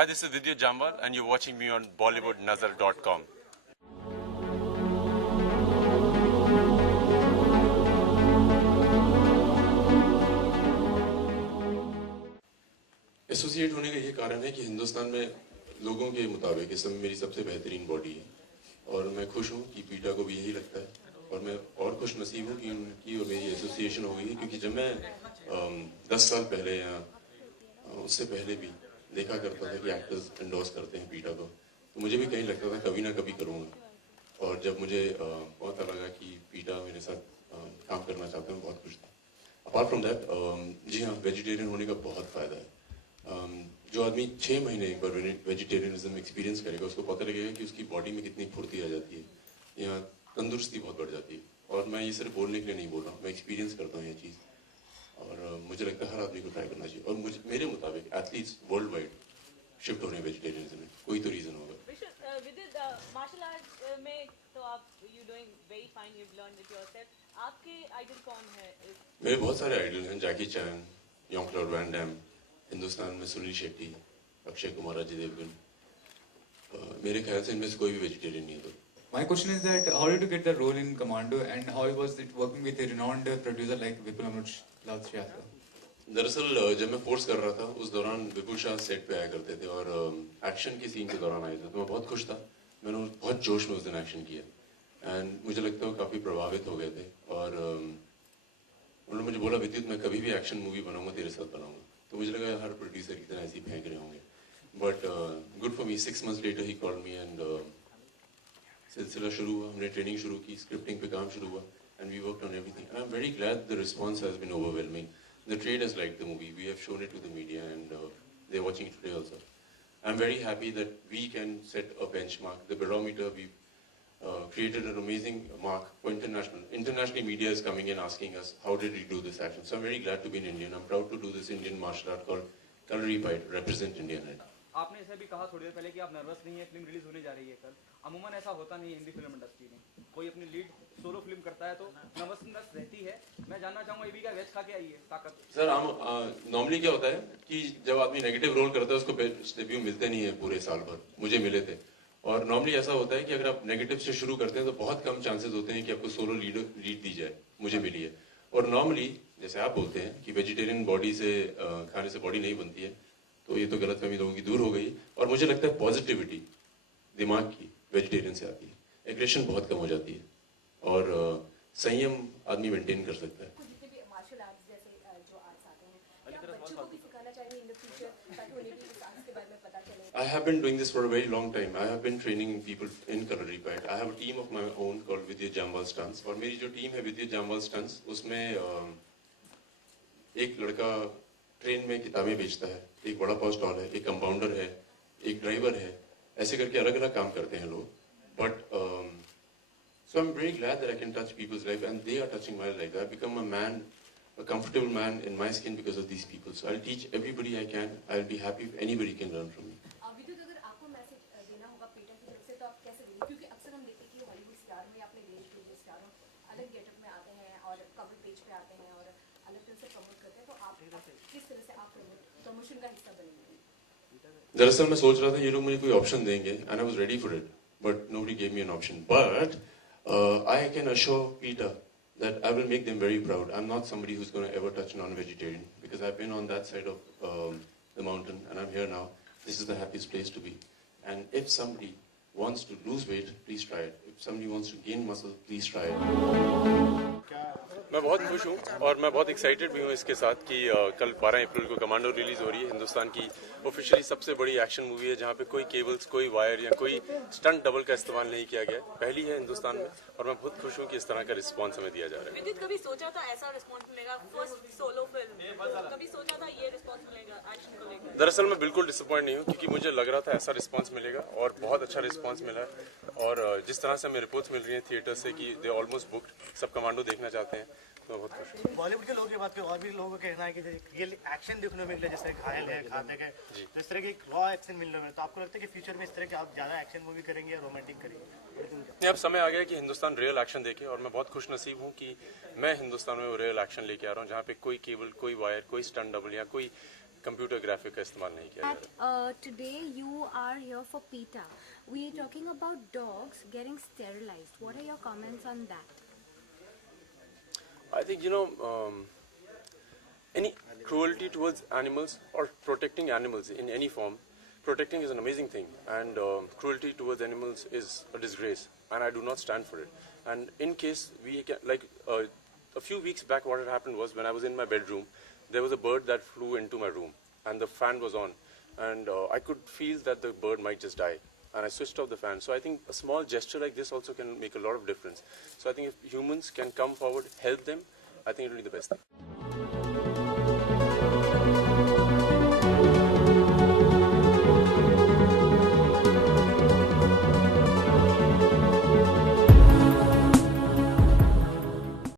Hi, this is Vidya Jambal and you're watching me on BollywoodNazar.com. Associate होने का ये कारण है कि हिंदुस्तान में लोगों के मुताबिक इस समय मेरी सबसे बेहतरीन बॉडी है और मैं खुश हूँ कि पीटा को भी यही लगता है और मैं और खुश नसीब हूँ कि उनकी और मेरी एसोसिएशन हो गई है, क्योंकि जब मैं 10 साल पहले या उससे पहले भी देखा करता था कि एक्टर्स एंडोर्स करते हैं पीटा को, तो मुझे भी कहीं लगता था कभी ना कभी करूँगा। और जब मुझे पता लगा कि पीटा मेरे साथ काम करना चाहते हैं, बहुत खुश था। अपार्ट फ्रॉम दैट, जी हाँ, वेजिटेरियन होने का बहुत फ़ायदा है। जो आदमी 6 महीने एक बार वेजिटेरियनिज्म एक्सपीरियंस करेगा, उसको पता लगेगा कि उसकी बॉडी में कितनी फुर्ती आ जाती है या तंदुरुस्ती बहुत बढ़ जाती है। और मैं ये सिर्फ बोलने के लिए नहीं बोल रहा हूँ, मैं एक्सपीरियंस करता हूँ ये चीज़, और मुझे लगता है हर आदमी को ट्राई करना चाहिए। और मुझे मेरे मुताबिक एथलीट्स वर्ल्ड वाइड शिफ्ट हो रहे हैं वेजिटेरियनिज्म में, कोई तो रीज़न होगा। मार्शल आर्ट में तो आप you doing very fine, you learn it yourself. आपके आइडल कौन है? मेरे बहुत सारे आइडल हैं, जैकी चैन, यॉन्ग-क्लॉड वैन डैम, हिंदुस्तान में सुनील शेट्टी, अक्षय कुमार, अजय देवगन। मेरे ख्याल से इनमें से कोई भी वेजिटेरियन नहीं है। My question is that how did you get the role in Commando and how was it working with a renowned producer like Vipul Amrush Shrivastava? दरअसल जब मैं फोर्स कर रहा था उस दौरान विपुल शाह सेट पे आया करते थे और एक्शन के सीन के दौरान आए थे, तो मैं बहुत खुश था। मैंने बहुत जोश में उस दिन एक्शन किया एंड मुझे लगता है वो काफ़ी प्रभावित हो गए थे और उन्होंने मुझे बोला, विद्युत मैं कभी भी एक्शन मूवी बनाऊंगा तेरे साथ बनाऊंगा। तो मुझे लगा हर प्रोड्यूसर की तरह ऐसे ही फेंक रहे होंगे, but good for me. 6 months later he called me and सिलसिला शुरू हुआ, हमने ट्रेनिंग शुरू की, स्क्रिप्टिंग पे काम शुरू हुआ and we worked on everything and I'm very glad the response has been overwhelming. The trade has liked the movie, we have shown it to the media and they're watching it today also. I'm very happy that we can set a benchmark, the barometer. We've created an amazing mark for international. Internationally, media is coming in asking us, how did we do this action? So I'm very glad to be an Indian. I'm proud to do this Indian martial art called Kalari Bite, represent India in it. आपने ऐसा भी कहा थोड़ी देर पहले कि आप nervous नहीं है, फिल्म रिलीज होने जा रही है कल। अमूमन ऐसा होता नहीं है हिंदी फिल्म इंडस्ट्री में, कोई अपनी लीड सोलो फिल्म करता है तो नर्वसनेस रहती है। मैं जानना चाहूँगा ये भी क्या वेज खा के आई है ताकत? सर, हम नॉर्मली क्या होता है कि जब आदमी नेगेटिव रोल करता है उसको डेब्यू मिलते नहीं है पूरे साल भर। मुझे मिले थे और नॉर्मली ऐसा होता है कि अगर आप नेगेटिव से शुरू करते हैं तो बहुत कम चांसेस होते हैं कि आपको सोलो लीड दी जाए। मुझे मिली है। और नॉर्मली जैसे आप बोलते हैं कि वेजिटेरियन बॉडी से खाने से बॉडी नहीं बनती है, तो ये तो गलतफहमी लोगों की दूर हो गई। और मुझे लगता है पॉजिटिविटी दिमाग की वेजिटेरियन से आती है, एग्रेशन बहुत कम हो जाती है और संयम आदमी मेंटेन कर सकता है। I have been doing this for a very long time. I have been training people in Kalari Bite. I have a team of my own called Vidya Jambal Stunts. और मेरी जो टीम है Vidya Jambal Stunts, उसमें एक लड़का train में किताबें बेचता है, एक बड़ा पाव स्टॉल है, एक कंपाउंडर है, एक ड्राइवर है, ऐसे करके अलग अलग काम करते हैं लोग। But so I'm very glad that I can touch people's life and they are touching my life. I've become a man, a comfortable man in my skin because of these people. So I'll teach everybody I can. I'll be happy if anybody can learn from me. विद्युत, अगर आपको message देना होगा पीटा की तरफ से तो आप कैसे देंगे? क्योंकि अक्सर हम देखते हैं कि हॉलीवुड स्टार में अपने देश के जो स्टार अलग गेटअप में आते हैं और कवर पेज पे आते हैं और अलग तरह से प्रमोट करते हैं, तो आप किस तरह से आप प्रमोशन का हिस्सा बनेंगे? दरअसल मैं सोच रहा था ये लोग मुझे कोई ऑप्शन देंगे and I was ready for it, but nobody gave me an option. But I can assure Peter that I will make them very proud. I'm not somebody who's going to ever touch non-vegetarian because I've been on that side of the mountain and I'm here now. This is the happiest place to be. And if somebody wants to lose weight, please try it. If somebody wants to gain muscle, please try it. मैं बहुत खुश हूँ और मैं बहुत excited भी हूँ इसके साथ कि कल 12 अप्रैल को कमांडो रिलीज हो रही है। हिंदुस्तान की ऑफिशियली सबसे बड़ी एक्शन मूवी है जहाँ पे कोई केबल्स, कोई वायर या कोई स्टंट डबल का इस्तेमाल नहीं किया गया, पहली है हिंदुस्तान में। और मैं बहुत खुश हूँ कि इस तरह का रिस्पॉन्स हमें दिया जा रहा है। विद्युत, कभी सोचा था ऐसा रिस्पॉन्स मिलेगा? फर्स्ट सोलो फिल्म, कभी सोचा था ये रिस्पॉन्स मिलेगा एक्शन को लेकर? दरअसल मैं बिल्कुल डिसअपॉइंट नहीं हूँ क्योंकि मुझे लग रहा था ऐसा रिस्पॉन्स मिलेगा और बहुत अच्छा रिस्पॉन्स मिला है। और जिस तरह से हमें रिपोर्ट्स मिल रही हैं थिएटर से कि दे ऑलमोस्ट बुक्ड, सब कमांडो देखना चाहते हैं, तो बहुत खुश हूँ। बॉलीवुड के लोगों की बात करें, और भी लोगों का कहना है कि रियल एक्शन देखने में मिले, जैसे घायल है, खाते हैं, तो इस तरह की रॉ एक्शन मिलने में, तो आपको लगता है कि फ्यूचर में इस तरह की आप ज़्यादा एक्शन मूवी करेंगे या रोमांटिक करेंगे? अब समय आ गया कि हिंदुस्तान रियल एक्शन देखे और मैं बहुत खुश नसीब हूँ कि मैं हिंदुस्तान में वो रियल एक्शन लेके आ रहा हूँ जहाँ पे कोई केबल, कोई वायर, कोई स्टंट डबल या कोई कंप्यूटर ग्राफिक का इस्तेमाल नहीं किया जा रहा। Today you are here for PETA. We are talking about dogs getting sterilized. What are your comments on that? I think, any cruelty towards animals or protecting animals in any form, protecting is an amazing thing, and cruelty towards animals is a disgrace, and I do not stand for it. And in case we can, a few weeks back, what had happened was when I was in my bedroom, there was a bird that flew into my room, and the fan was on, and I could feel that the bird might just die. And I switched off the fan. So I think a small gesture like this also can make a lot of difference. So I think if humans can come forward, help them, I think it will be the best thing.